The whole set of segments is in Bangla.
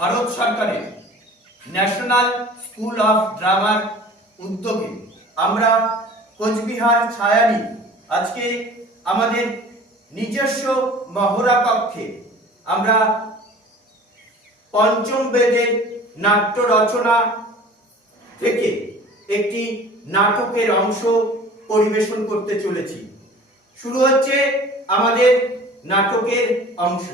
ভারত সরকারের ন্যাশনাল স্কুল অফ ড্রামার উদ্যোগে আমরা কোচবিহার ছায়ানি আজকে আমাদের নিজস্ব মহড়া কক্ষে আমরা পঞ্চম বেদের নাট্য রচনা থেকে একটি নাটকের অংশ পরিবেশন করতে চলেছি। শুরু হচ্ছে আমাদের নাটকের অংশ।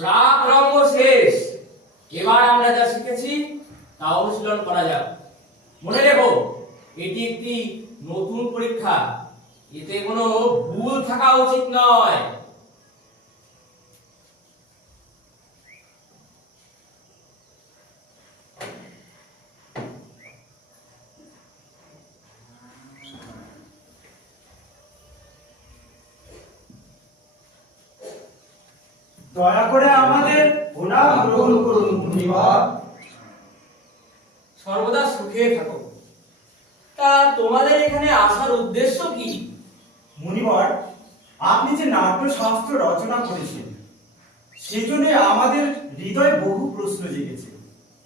প্রাক রঙ্গ শেষ। এবার আমরা যা শিখেছি তা অনুশীলন করা যাক। মনে রেখো, এটি একটি নতুন পরীক্ষা, এতে কোনো ভুল থাকা উচিত নয়। দয়া করে আমাদের প্রণাম গ্রহণ করুন মুনিবর। সর্বদা সুখে থাকো। তা তোমাদের এখানে আসার উদ্দেশ্য কি? মুনিবর, আপনি যে নাট্যশাস্ত্র রচনা করেছেন সেই জন্য আমাদের হৃদয়ে বহু প্রশ্ন জেগেছে।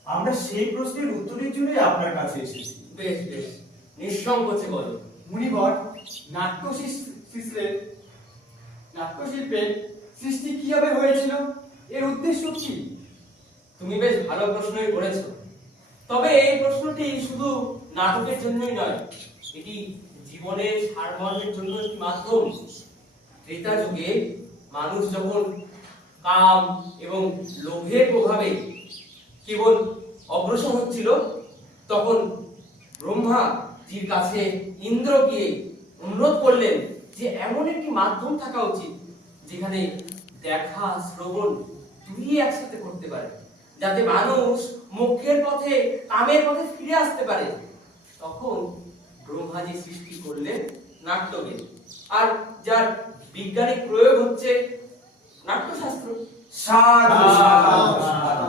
আমরা সেই প্রশ্নের উত্তরের জন্যই আপনার কাছে এসেছি। বেশ বেশ, নিঃসংকোচে বলো। মুনিবর, নাট্যশিল্পের সৃষ্টি কিভাবে হয়েছিল, এর উদ্দেশ্য কি? তুমি বেশ ভালো প্রশ্নই করেছো। তবে এই প্রশ্নটি শুধু নাটকের জন্যই নয়, এটি জীবনের সারমর্মের জন্য একটি মাধ্যম। ত্রেতা যুগে মানুষ যখন কাম এবং লোভের প্রভাবে কেবল অগ্রসর হচ্ছিল, তখন ব্রহ্মাজির কাছে ইন্দ্র গিয়ে অনুরোধ করলেন যে এমন একটি মাধ্যম থাকা উচিত যেখানে দেখা শ্রবণ দুই একসাথে করতে পারে, যাতে মানুষ মুখের পথে কামের পথে ফিরে আসতে পারে। তখন ব্রহ্মাজি সৃষ্টি করলেন নাট্যবেদ, আর যার বিজ্ঞানিক প্রয়োগ হচ্ছে নাট্যশাস্ত্র। সাধু সাধু সাধু।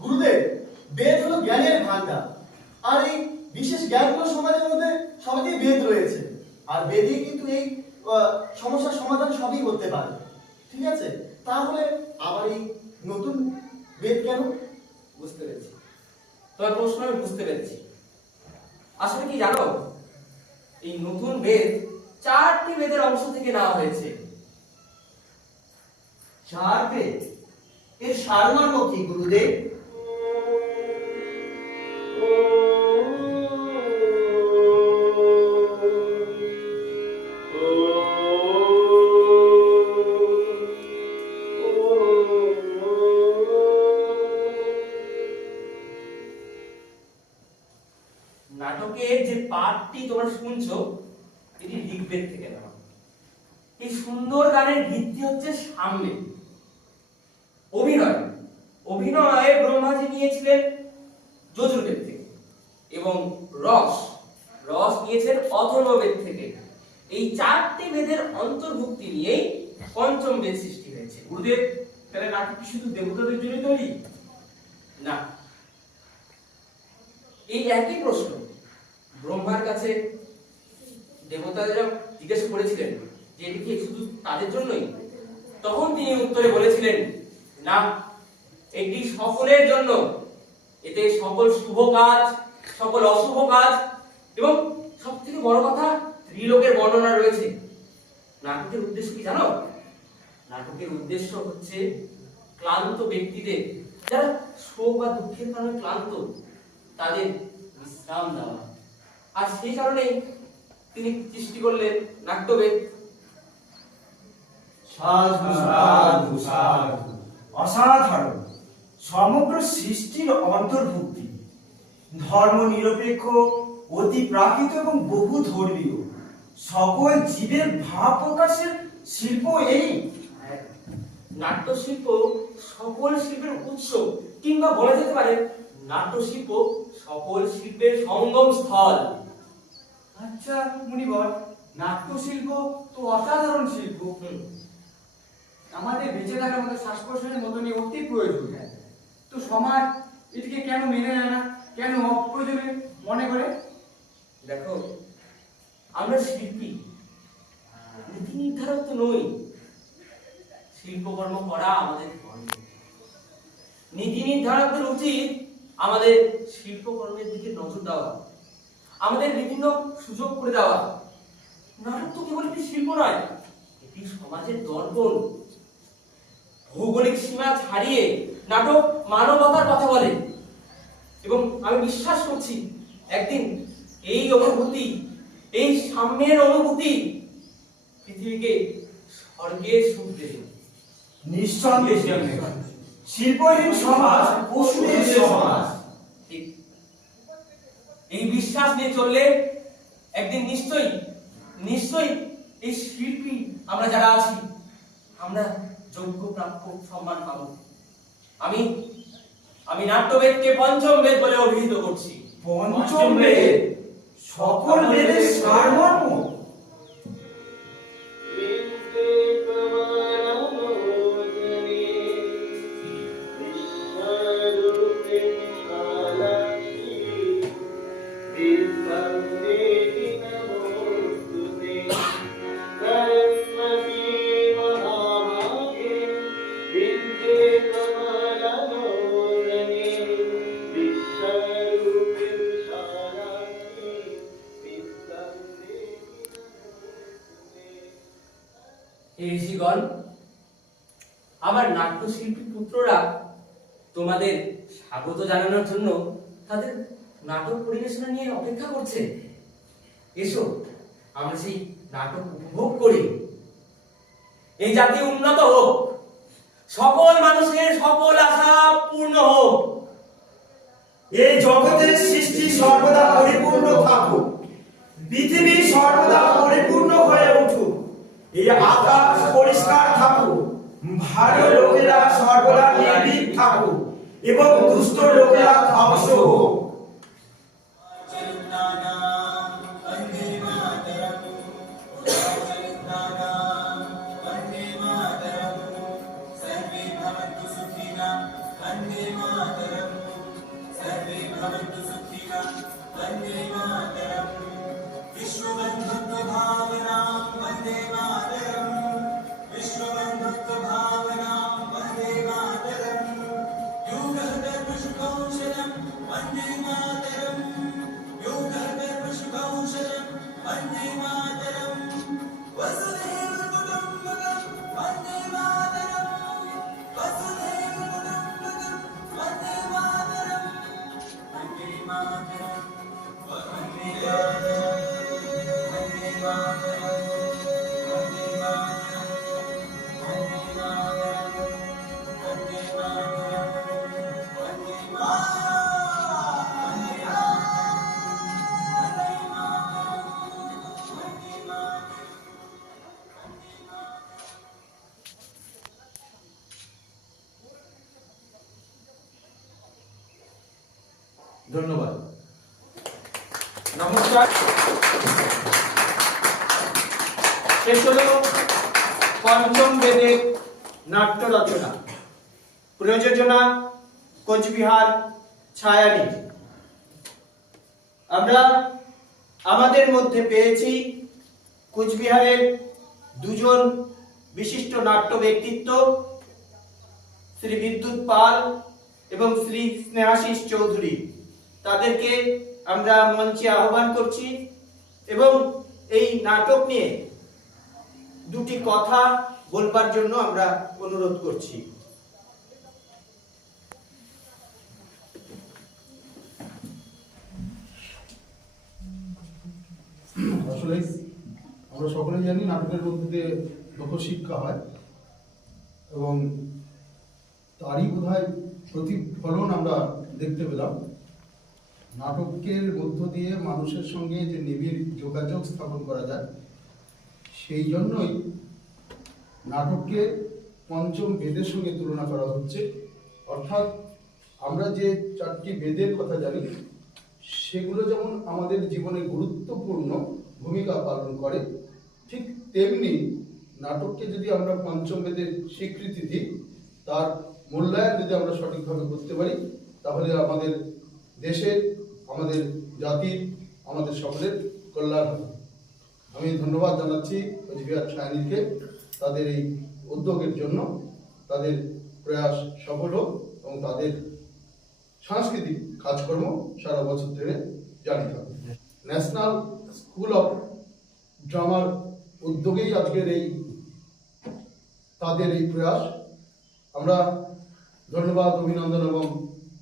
গুরুদেব, বেদ হলো জ্ঞানের ভান্ডার, আর এই বিশেষ জ্ঞানগুলো সমাজের মধ্যে সবাই বেদ রয়েছে, আর বেদে কিন্তু এই সমস্যার সমাধান সবই করতে পারে। ঠিক আছে, তাহলে আবার এই নতুন বেদ কেন? বুঝতে পেরেছি, তোমার প্রশ্ন আমি বুঝতে পেরেছি। আসলে কি জানো, এই নতুন বেদ 4টি বেদের অংশ থেকে নেওয়া হয়েছে। 4 বেদ, এর সারমর্ম কি গুরুদেব? নাটকের যে পাঠটি তোমরা শুনছো, এটি ঋগ্বেদ থেকে নেওয়া। এই সুন্দর গানের ভিত্তি হচ্ছে সামনে। অভিনয়ে ব্রহ্মাজি নিয়েছিলেন যজুর্বেদ থেকে, এবং রস নিয়েছেন অথর্ববেদ থেকে। এই 4টি বেদের অন্তর্ভুক্তি নিয়েই পঞ্চম বেদ সৃষ্টি হয়েছে। গুরুদেব, তাহলে নাটক কি শুধু দেবতাদের জন্য তৈরি? না, এই একই প্রশ্ন ব্রহ্মার কাছে দেবতারা জিজ্ঞেস করেছিলেন যে এটি কি শুধু তাদের জন্যই। তখন তিনি উত্তরে বলেছিলেন, না, এটি সকলের জন্য। এতে সকল শুভ কাজ, সকল অশুভ কাজ এবং সবথেকে বড় কথা, ত্রিলোকের বর্ণনা রয়েছে। নাটকের উদ্দেশ্য কি জানো? নাটকের উদ্দেশ্য হচ্ছে ক্লান্ত ব্যক্তিদের, যারা শোক বা দুঃখের কারণে ক্লান্ত, তাদের বিশ্রাম দেওয়া। আর সেই কারণেই তিনি সৃষ্টি করলেন নাট্যবেদ। সাধু সাধু সাধু। অসাধারণ সমগ্র সৃষ্টির অন্তর্ভুক্তি, ধর্ম নিরপেক্ষ, অতি প্রাকৃত এবং বহু ধর্মীয় সকল জীবের ভাব প্রকাশের শিল্প এই নাট্যশিল্প সকল শিল্পের উৎস, কিংবা বলা যেতে পারে নাট্যশিল্প সকল শিল্পের সঙ্গম স্থল। আচ্ছা মুনিবর, নাট্যশিল্প তো অসাধারণ শিল্প। আমাদের বেঁচে থাকার মতো শ্বাস প্রশ্বাসের মতনই অতি প্রয়োজন। তো সমাজ এটিকে কেন মেনে নেয় না, কেন অপ্রয়োজনে মনে করে? দেখো, আমরা শিল্পী, নীতি নির্ধারক তো নই। শিল্পকর্ম করা আমাদের ধর্ম। নীতি নির্ধারকদের উচিত আমাদের শিল্পকর্মের দিকে নজর দেওয়া, আমাদের বিভিন্ন সুযোগ করে দেওয়া। নাটক তো কেবল একটি শিল্প নয়, এটি সমাজের দর্পণ। ভৌগোলিক সীমা ছাড়িয়ে নাটক মানবতার কথা বলে, এবং আমি বিশ্বাস করছি একদিন এই অনুভূতি, এই সাম্যের অনুভূতি পৃথিবীকে স্বর্গের সুখ দেবে। নিঃসন্দেহে শিল্পহীন সমাজ পশুদের সমাজ। ঠিক। এই বিশ্বাস নিয়ে চললে একদিন নিশ্চয়ই এই শিল্পী আমরা যারা আছি, আমরা যোগ্য প্রাপ্য সম্মান পাবো। আমি নাট্যবেদকে পঞ্চম বেদ বলে অভিহিত করছি। পঞ্চম বেদ সকল বেদের সারমর্ম। তোমাদের স্বাগত জানানোর জন্য তাদের নাটক পরিবেশনা নিয়ে অপেক্ষা করছে। এসো আমরা সেই নাটক উপভোগ করি। এই জাতি উন্নত হোক, সকল মানুষের সকল আশা পূর্ণ হোক। এই জগতের সৃষ্টি সর্বদা পরিপূর্ণ থাকুক, পৃথিবী সর্বদা পরিপূর্ণ হয়ে উঠুক, এই আকাশ পরিষ্কার থাকুক, ভালো লোকেরা সর্বদা নির্ভীক থাকুক এবং দুষ্ট লোকেরা ধ্বংস হোক। ধন্যবাদ। নমস্কার। শেষ হলো পঞ্চম বেদের নাট্য রচনা। প্রযোজনা কোচবিহার ছায়ানী। আমরা আমাদের মধ্যে পেয়েছি কোচবিহারের দুজন বিশিষ্ট নাট্য ব্যক্তিত্ব, শ্রী বিদ্যুৎ পাল এবং শ্রী স্নেহাশিস চৌধুরী। তাদেরকে আমরা মঞ্চে আহ্বান করছি এবং এই নাটক নিয়ে দুটি কথা বলবার জন্য আমরা অনুরোধ করছি। আসলে আমরা সকলেই জানি নাটকের মধ্যে দিয়ে লোকশিক্ষা হয় এবং তারই বোধহয় প্রতিফলন আমরা দেখতে পেলাম। নাটকের মধ্য দিয়ে মানুষের সঙ্গে যে নিবিড় যোগাযোগ স্থাপন করা যায়, সেই জন্যই নাটককে পঞ্চম বেদের সঙ্গে তুলনা করা হচ্ছে। অর্থাৎ আমরা যে 4টি বেদের কথা জানি, সেগুলো যেমন আমাদের জীবনে গুরুত্বপূর্ণ ভূমিকা পালন করে, ঠিক তেমনি নাটককে যদি আমরা পঞ্চম বেদের স্বীকৃতি দিই, তার মূল্যায়ন যদি আমরা সঠিকভাবে করতে পারি, তাহলে আমাদের দেশের, আমাদের জাতির, আমাদের সকলের কল্যাণ হবে। আমি ধন্যবাদ জানাচ্ছি কোচবিহার ছায়ানীকে তাদের এই উদ্যোগের জন্য। তাদের প্রয়াস সফল হোক এবং তাদের সাংস্কৃতিক কাজকর্ম সারা বছর ধরে জারি থাকবে। ন্যাশনাল স্কুল অফ ড্রামার উদ্যোগেই আজকের এই তাদের এই প্রয়াস। আমরা ধন্যবাদ, অভিনন্দন এবং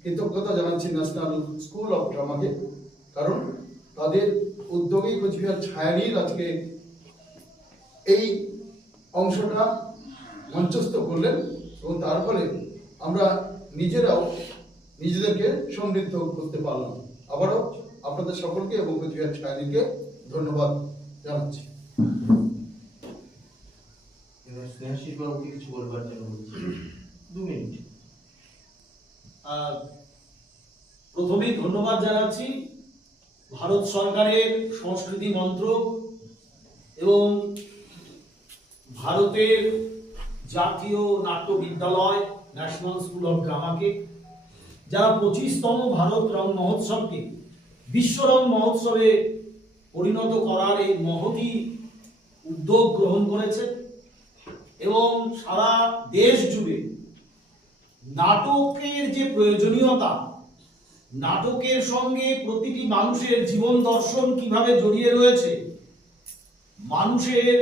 কৃতজ্ঞতা জানাচ্ছি ন্যাশনাল স্কুল অফ ড্রামাকে, কারণ তাদের উদ্যোগেই কোচবিহার ছায়ানীর আজকে এই অংশটা মঞ্চস্থ করলেন এবং তার ফলে আমরা নিজেরাও নিজেদেরকে সমৃদ্ধ করতে পারলাম। আবারও আপনাদের সকলকে এবং কোচবিহার ছায়ানীকে ধন্যবাদ জানাচ্ছি। স্নেহাশিস বাবুকে কিছু বলবার জন্য বলছি, 2 মিনিট। প্রথমেই ধন্যবাদ জানাচ্ছি ভারত সরকারের সংস্কৃতি মন্ত্রক এবং ভারতের জাতীয় নাট্য বিদ্যালয় ন্যাশনাল স্কুল অফ ড্রামাকে, যারা 25তম ভারত রং মহোৎসবকে বিশ্ব রং মহোৎসবে পরিণত করার এই মহতী উদ্যোগ গ্রহণ করেছে এবং সারা দেশ জুড়ে নাটকের যে প্রয়োজনীয়তা, নাটকের সঙ্গে প্রতিটি মানুষের জীবন দর্শন কিভাবে জড়িয়ে রয়েছে, মানুষের,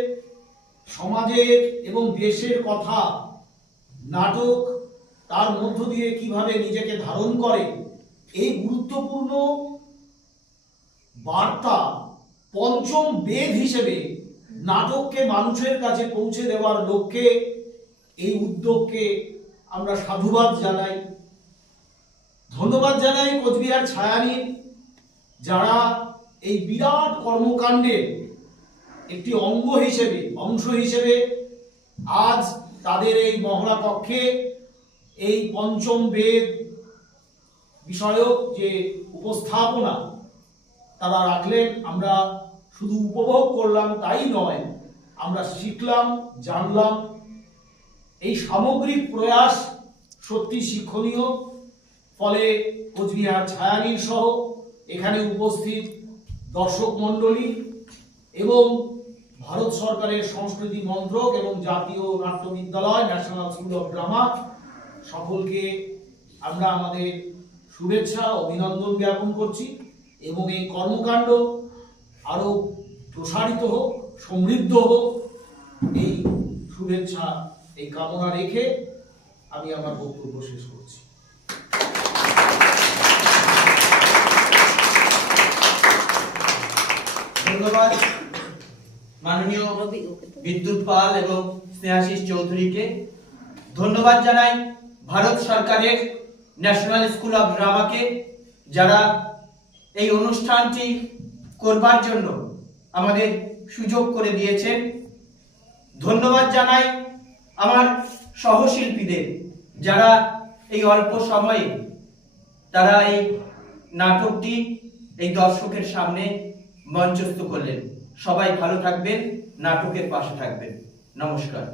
সমাজের এবং দেশের কথা নাটক তার মধ্য দিয়ে কিভাবে নিজেকে ধারণ করে, এই গুরুত্বপূর্ণ বার্তা পঞ্চম বেদ হিসেবে নাটককে মানুষের কাছে পৌঁছে দেওয়ার লক্ষ্যে এই উদ্যোগকে আমরা সাধুবাদ জানাই, ধন্যবাদ জানাই কোচবিহার ছায়ানীর, যারা এই বিরাট কর্মকাণ্ডের একটি অংশ হিসেবে আজ তাদের এই মহড়া কক্ষে এই পঞ্চম বেদ বিষয়ক যে উপস্থাপনা তারা রাখলেন। আমরা শুধু উপভোগ করলাম তাই নয়, আমরা শিখলাম, জানলাম। এই সামগ্রিক প্রয়াস সত্যি শিক্ষণীয়। ফলে কোচবিহার ছায়ানীর সহ এখানে উপস্থিত দর্শক মণ্ডলী এবং ভারত সরকারের সংস্কৃতি মন্ত্রক এবং জাতীয় নাট্য বিদ্যালয় ন্যাশনাল স্কুল অফ ড্রামা সকলকে আমরা আমাদের শুভেচ্ছা অভিনন্দন জ্ঞাপন করছি এবং এই কর্মকাণ্ড আরো প্রসারিত হোক, সমৃদ্ধ হোক, এই শুভেচ্ছা, এই কামনা রেখে আমি আমার বক্তব্য শেষ করছি। ধন্যবাদ মাননীয় বিদ্যুৎ পাল এবং স্নেহাশিস চৌধুরীকে। ধন্যবাদ জানাই ভারত সরকারের ন্যাশনাল স্কুল অফ ড্রামাকে, যারা এই অনুষ্ঠানটি করবার জন্য আমাদের সুযোগ করে দিয়েছেন। ধন্যবাদ জানাই আমার সহশিল্পীদের, যারা এই অল্প সময়ে তারা এই নাটকটি এই দর্শকের সামনে মঞ্চস্থ করলেন। সবাই ভালো থাকবেন, নাটকের পাশে থাকবেন। নমস্কার।